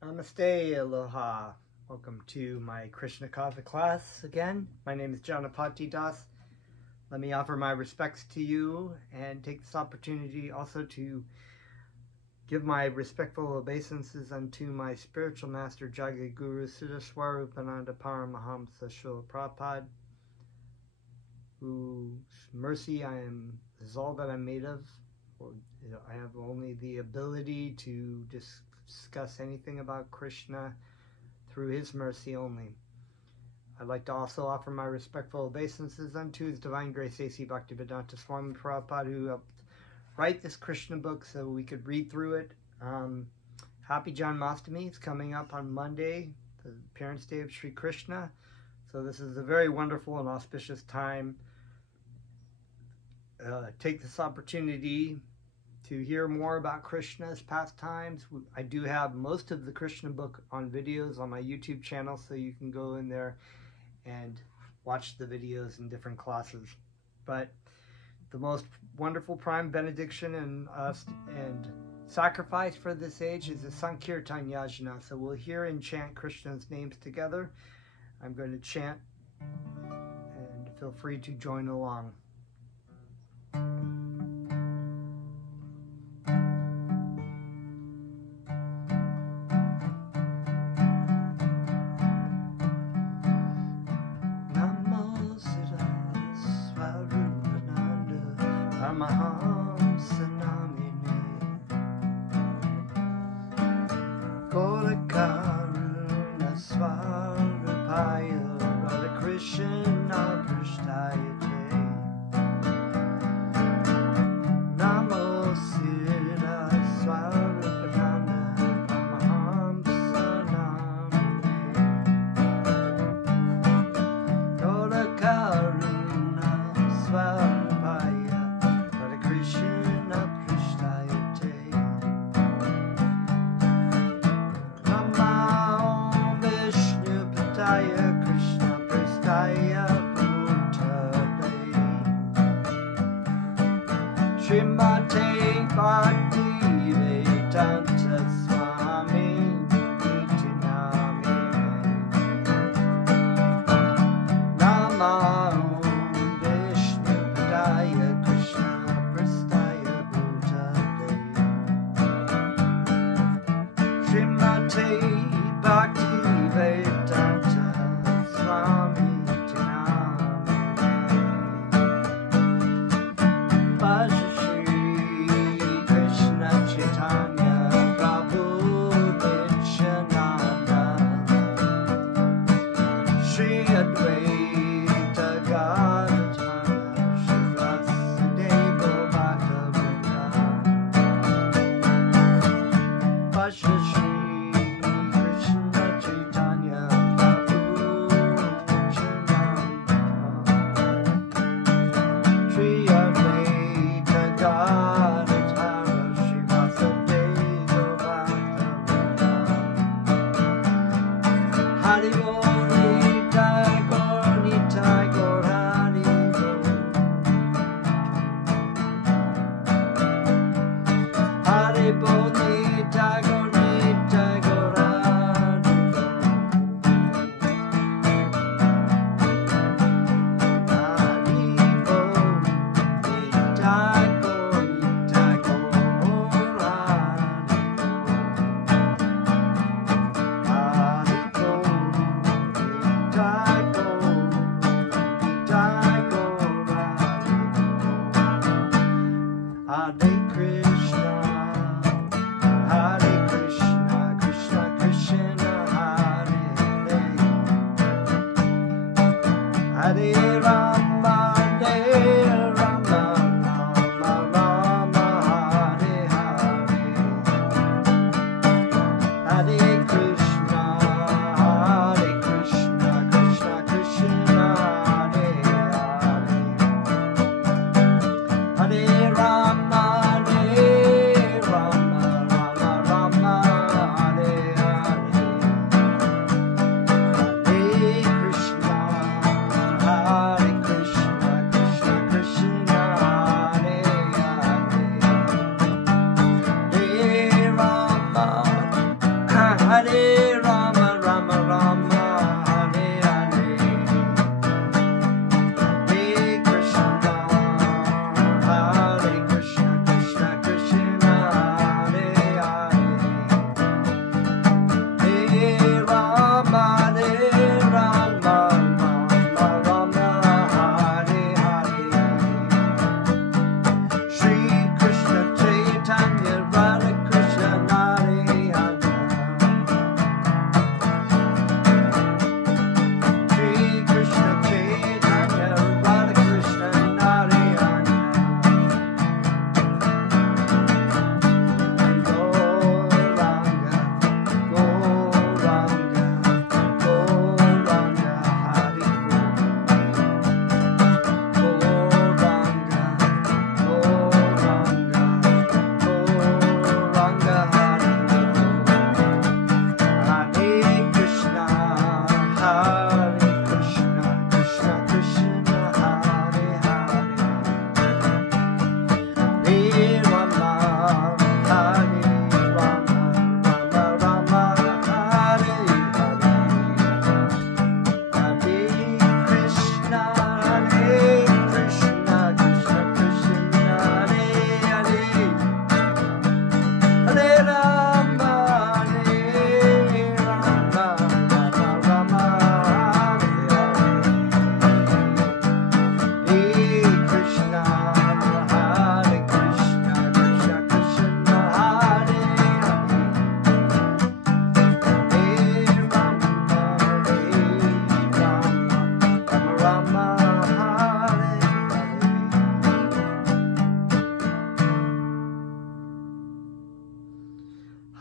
Namaste, aloha. Welcome to my Krishna Katha class again. My name is Janapati Das. Let me offer my respects to you and take this opportunity also to give my respectful obeisances unto my spiritual master, Jagat Guru Siddhaswarupananda Paramahamsa Srila Prabhupada, whose mercy is all that I'm made of. I have only the ability to discuss anything about Krishna through his mercy only. I'd like to also offer my respectful obeisances unto His Divine Grace A.C. Bhaktivedanta Swami Prabhupada, who helped write this Krishna book so we could read through it. Happy Janmashtami is coming up on Monday, the appearance day of Sri Krishna. So this is a very wonderful and auspicious time. Take this opportunity to hear more about Krishna's pastimes. I do have most of the Krishna book on videos on my YouTube channel, so you can go in there and watch the videos in different classes. But the most wonderful prime benediction and sacrifice for this age is the Sankirtan Yajna. So we'll hear and chant Krishna's names together. I'm going to chant, and feel free to join along. Srimate Bhakti Vedanta Swami Nitiname Namo Vishnu Padaya Krishna Prastaya Bhutale Srimate Bhakti Vedanta Swami Shri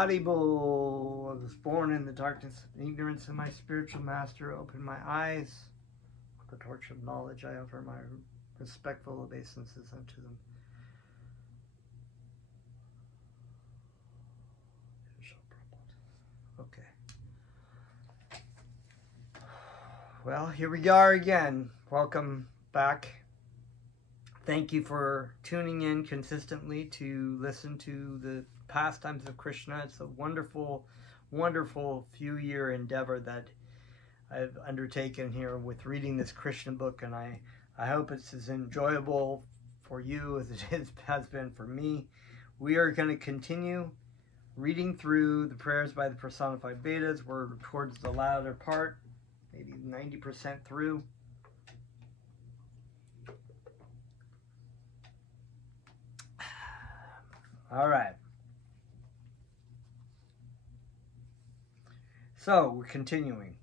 Haribo. I was born in the darkness of ignorance, and my spiritual master opened my eyes. With the torch of knowledge, I offer my respectful obeisances unto them. Okay. Well, here we are again. Welcome back. Thank you for tuning in consistently to listen to the pastimes of Krishna. It's a wonderful, wonderful few-year endeavor that I've undertaken here with reading this Krishna book, and I hope it's as enjoyable for you as it has been for me. We are going to continue reading through the prayers by the personified Vedas. We're towards the latter part, maybe 90% through. All right. So we're continuing.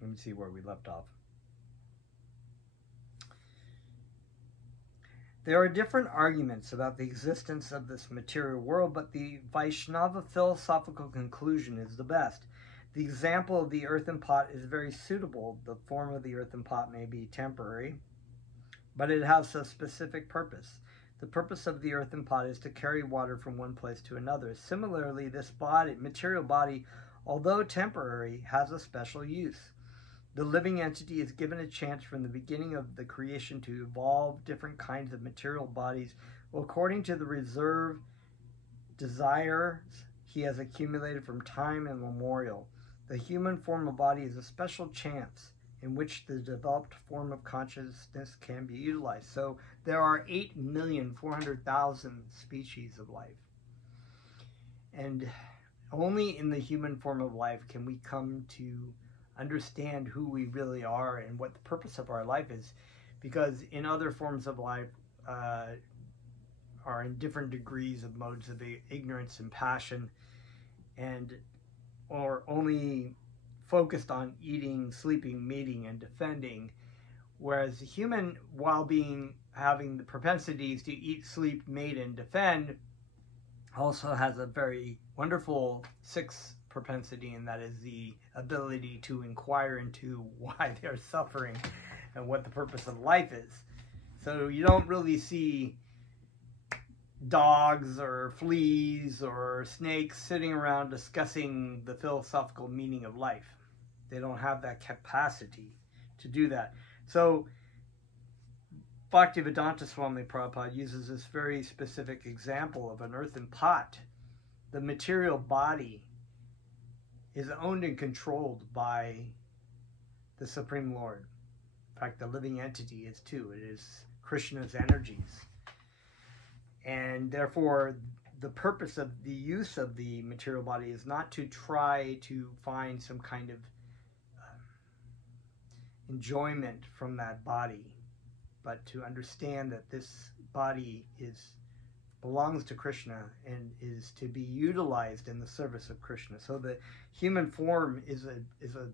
Let me see where we left off. There are different arguments about the existence of this material world, but the Vaishnava philosophical conclusion is the best. The example of the earthen pot is very suitable. The form of the earthen pot may be temporary, but it has a specific purpose. The purpose of the earthen pot is to carry water from one place to another. Similarly, this material body, although temporary, has a special use. The living entity is given a chance from the beginning of the creation to evolve different kinds of material bodies according to the reserve desires he has accumulated from time immemorial. The human form of body is a special chance in which the developed form of consciousness can be utilized. So there are 8,400,000 species of life. And only in the human form of life can we come to understand who we really are and what the purpose of our life is. Because in other forms of life are in different degrees of modes of ignorance and passion, and or only focused on eating, sleeping, mating, and defending, whereas the human, while having the propensities to eat, sleep, mate, and defend, also has a very wonderful sixth propensity, and that is the ability to inquire into why they're suffering and what the purpose of life is. So you don't really see dogs or fleas or snakes sitting around discussing the philosophical meaning of life. They don't have that capacity to do that. So Bhaktivedanta Swami Prabhupada uses this very specific example of an earthen pot. The material body is owned and controlled by the Supreme Lord. In fact, the living entity is too. It is Krishna's energies. And therefore, the purpose of the use of the material body is not to try to find some kind of enjoyment from that body, but to understand that this body belongs to Krishna and is to be utilized in the service of Krishna. So the human form is a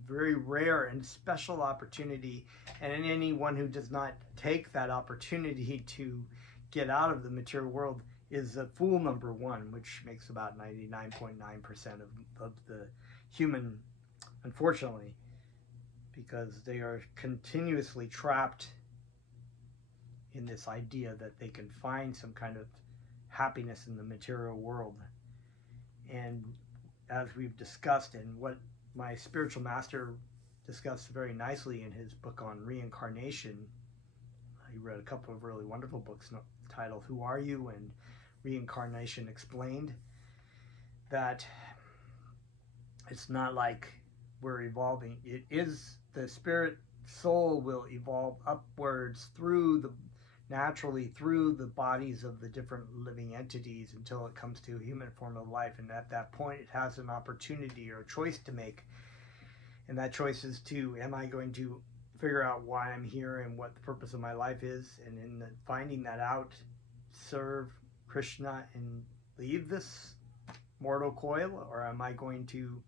very rare and special opportunity, and anyone who does not take that opportunity to get out of the material world is a fool number one, which makes about 99.9% of the human, unfortunately, because they are continuously trapped in this idea that they can find some kind of happiness in the material world. And as we've discussed, and what my spiritual master discussed very nicely in his book on reincarnation, he wrote a couple of really wonderful books titled Who Are You? And Reincarnation Explained, that it's not like we're evolving. It is the spirit soul will evolve upwards naturally through the bodies of the different living entities until it comes to a human form of life. And at that point, it has an opportunity or a choice to make. And that choice is am I going to figure out why I'm here and what the purpose of my life is? And in finding that out, serve Krishna and leave this mortal coil? Or am I going to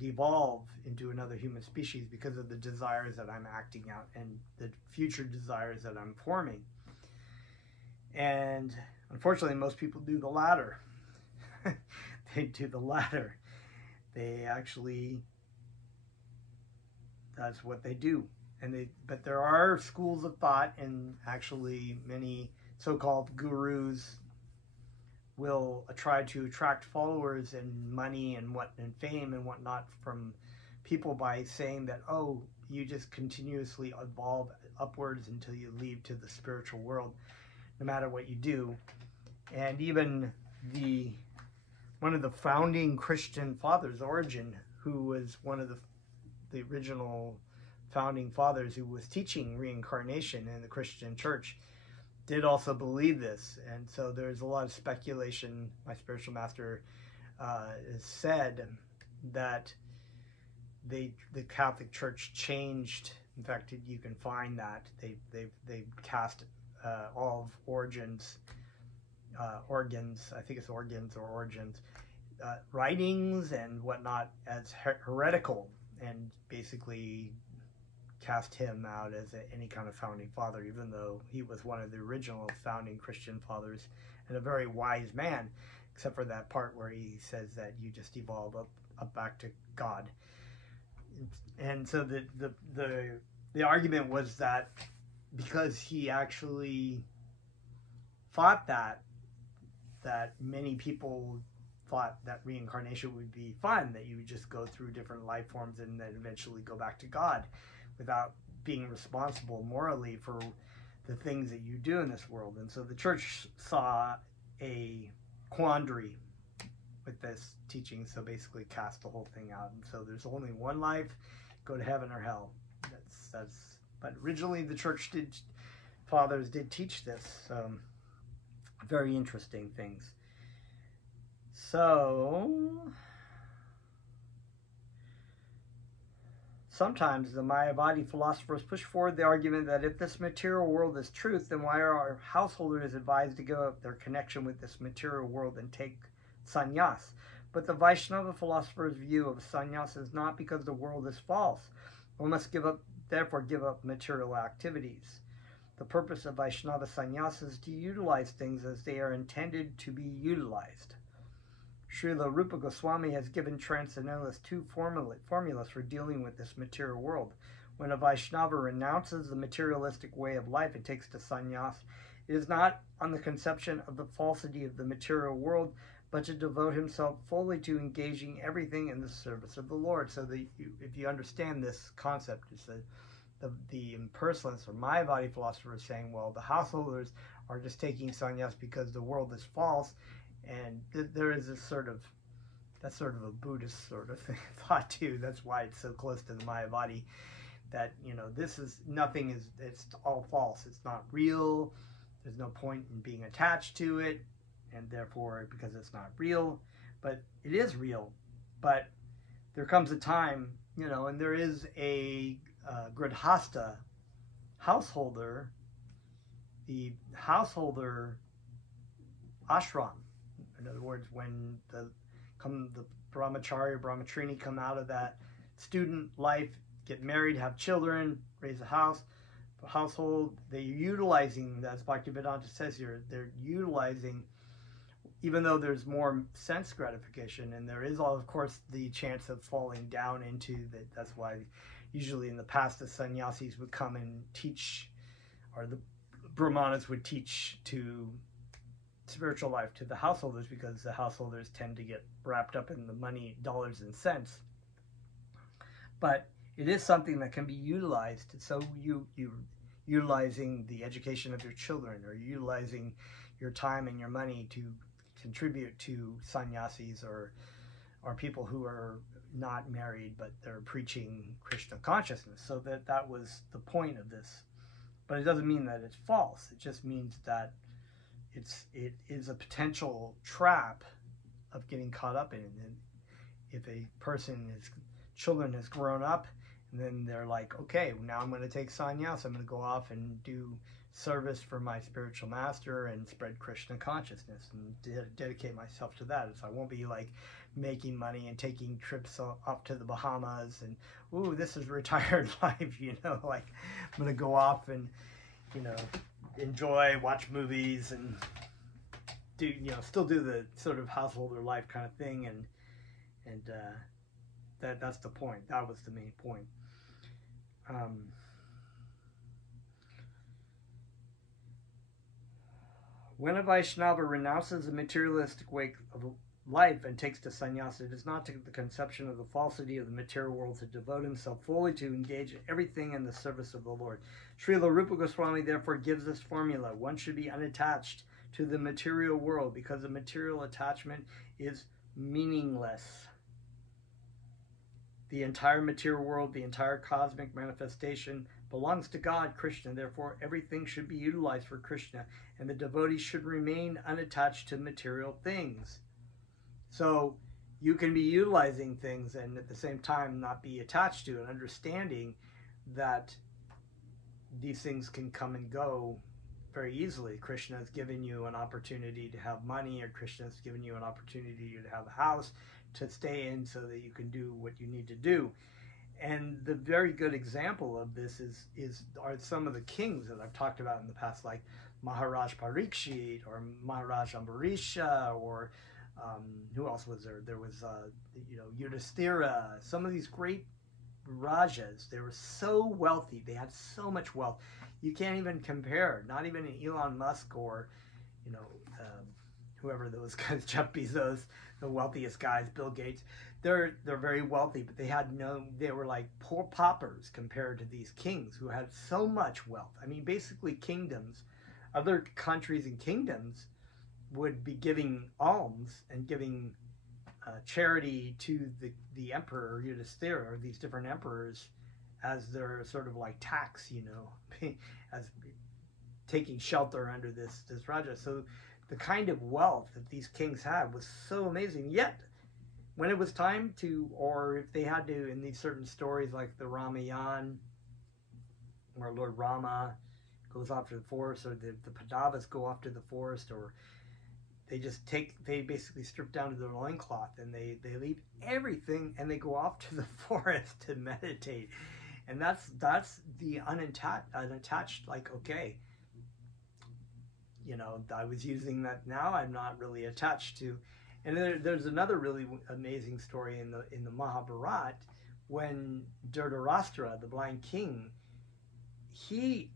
devolve into another human species because of the desires that I'm acting out and the future desires that I'm forming? And unfortunately, most people do the latter. They do the latter. They actually, that's what they do. But there are schools of thought, and actually many so-called gurus will try to attract followers and money and fame and whatnot from people by saying that, oh, you just continuously evolve upwards until you leave to the spiritual world, no matter what you do. And even one of the founding Christian fathers, Origen, who was one of the original founding fathers who was teaching reincarnation in the Christian church, did also believe this. And so there's a lot of speculation. My spiritual master has said that the Catholic Church changed. In fact, you can find that they cast all of Origen's organs, I think it's organs or origins, writings and whatnot as heretical, and basically cast him out as any kind of founding father, even though he was one of the original founding Christian fathers and a very wise man, except for that part where he says that you just evolve up back to God. And so the argument was that because he actually thought that many people thought that reincarnation would be fun, that you would just go through different life forms and then eventually go back to God without being responsible morally for the things that you do in this world. And so the church saw a quandary with this teaching, so basically cast the whole thing out. And so there's only one life, go to heaven or hell. But originally the church fathers did teach this. Very interesting things. So sometimes the Mayavadi philosophers push forward the argument that if this material world is truth, then why are our householders advised to give up their connection with this material world and take sannyas? But the Vaishnava philosopher's view of sannyas is not because the world is false. One must therefore give up material activities. The purpose of Vaishnava sannyas is to utilize things as they are intended to be utilized. Srila Rupa Goswami has given transcendentalists two formulas for dealing with this material world. When a Vaishnava renounces the materialistic way of life and takes to sannyas, it is not on the conception of the falsity of the material world, but to devote himself fully to engaging everything in the service of the Lord. So if you understand this concept, it's the impersonalists or Mayavadi philosophers saying, well, the householders are just taking sannyas because the world is false. And there is that's sort of a Buddhist sort of thought too. That's why it's so close to the Mayavadi, that, it's all false. It's not real. There's no point in being attached to it. And therefore, because it's not real, but it is real. But there comes a time, and there is a Gridhasta householder, the householder ashram. In other words, when the brahmachari or brahmacharini come out of that student life, get married, have children, raise a household, they're utilizing, as Bhaktivedanta says here, they're utilizing, even though there's more sense gratification, and there is, of course, the chance of falling down into that. That's why usually in the past the sannyasis would come and teach, or the brahmanas would teach to spiritual life to the householders, because the householders tend to get wrapped up in the money, dollars and cents. But it is something that can be utilized. So you're utilizing the education of your children, or utilizing your time and your money to contribute to sannyasis or people who are not married but they're preaching Krishna consciousness. So that was the point of this. But it doesn't mean that it's false. It just means that it is a potential trap of getting caught up in it. And if a children has grown up, and then they're like, okay, now I'm going to take sannyas. I'm going to go off and do service for my spiritual master and spread Krishna consciousness and dedicate myself to that. So I won't be like making money and taking trips up to the Bahamas and, ooh, this is retired life, like I'm going to go off and, enjoy, watch movies and do, still do the sort of householder life kind of thing, and that's the point. That was the main point. When a Vaishnava renounces the materialistic way of life and takes to sannyasa, it is not to the conception of the falsity of the material world to devote himself fully to engage everything in the service of the Lord. Srila Rupa Goswami therefore gives this formula: one should be unattached to the material world because the material attachment is meaningless. The entire material world, the entire cosmic manifestation, belongs to God, Krishna. Therefore, everything should be utilized for Krishna, and the devotee should remain unattached to material things. So you can be utilizing things and at the same time not be attached to it, understanding that these things can come and go very easily. Krishna has given you an opportunity to have money, or Krishna has given you an opportunity to have a house to stay in so that you can do what you need to do. And the very good example of this are some of the kings that I've talked about in the past, like Maharaj Parikshit or Maharaj Ambarisha, or who else was there? There was Yudhisthira. Some of these great rajas, they were so wealthy. They had so much wealth. You can't even compare. Not even Elon Musk or whoever those guys, Jeff Bezos, the wealthiest guys, Bill Gates. They're very wealthy, but they were like poor paupers compared to these kings who had so much wealth. I mean, basically kingdoms, other countries and kingdoms would be giving alms and giving charity to the emperor Yudhisthira, or these different emperors, as their sort of like tax, as taking shelter under this Raja. So the kind of wealth that these kings had was so amazing. Yet, when it was time to, or if they had to, in these certain stories like the Ramayana, where Lord Rama goes off to the forest, or the Pandavas go off to the forest, or they basically strip down to their loincloth and they leave everything and they go off to the forest to meditate. And that's the unattached, like, okay, I was using that, now I'm not really attached to. And there's another really amazing story in the Mahabharata, when Dhritarashtra, the blind king, he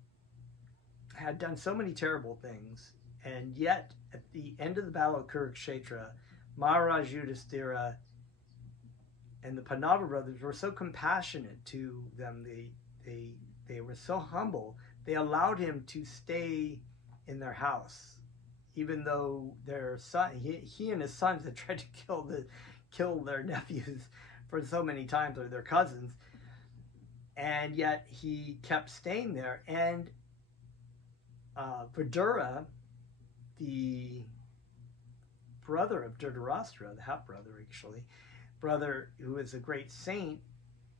had done so many terrible things, and yet at the end of the battle of Kurukshetra, Maharaj Yudhisthira and the Pandava brothers were so compassionate to them. They were so humble. They allowed him to stay in their house, even though their son, he and his sons had tried to kill their nephews for so many times, or their cousins, and yet he kept staying there. And Vidura, the brother of Dhritarashtra, the half brother actually, who is a great saint,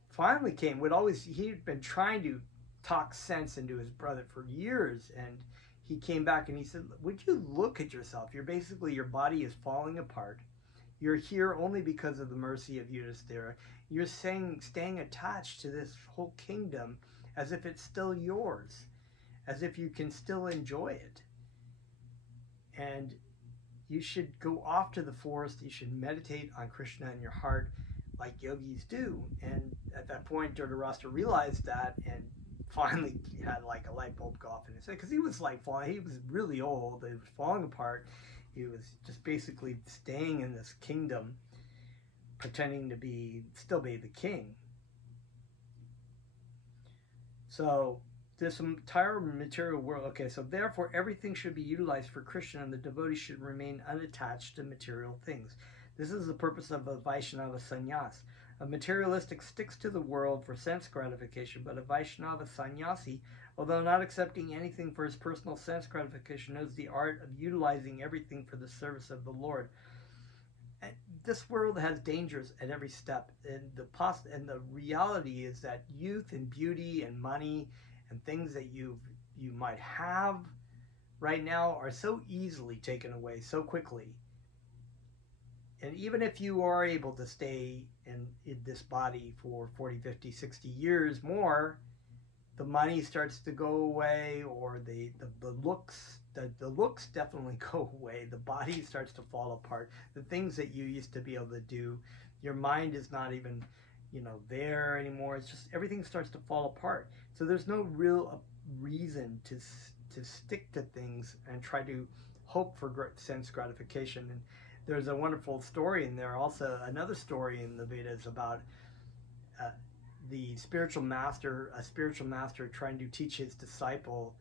finally came. He'd been trying to talk sense into his brother for years, and he came back and he said, would you look at yourself? Your body is falling apart. You're here only because of the mercy of Yudhisthira. You're staying attached to this whole kingdom as if it's still yours, as if you can still enjoy it. And you should go off to the forest. You should meditate on Krishna in your heart like yogis do. And at that point, Dhritarashtra realized that and finally had like a light bulb go off in his head, because he was like falling. He was really old. He was falling apart. He was just basically staying in this kingdom, pretending to still be the king. So this entire material world, okay, so therefore everything should be utilized for Krishna, and the devotee should remain unattached to material things. This is the purpose of a Vaishnava sannyas. A materialistic sticks to the world for sense gratification, but a Vaishnava sannyasi, although not accepting anything for his personal sense gratification, knows the art of utilizing everything for the service of the Lord. And this world has dangers at every step, and the reality is that youth and beauty and money and things that you might have right now are so easily taken away so quickly. And even if you are able to stay in this body for 40, 50, 60 years more, the money starts to go away, or the looks the looks definitely go away. The body starts to fall apart. The things that you used to be able to do, your mind is not even, there anymore. It's just everything starts to fall apart. So there's no real reason to stick to things and try to hope for sense gratification. And there's a wonderful story in there. Also, another story in the Vedas about a spiritual master trying to teach his disciple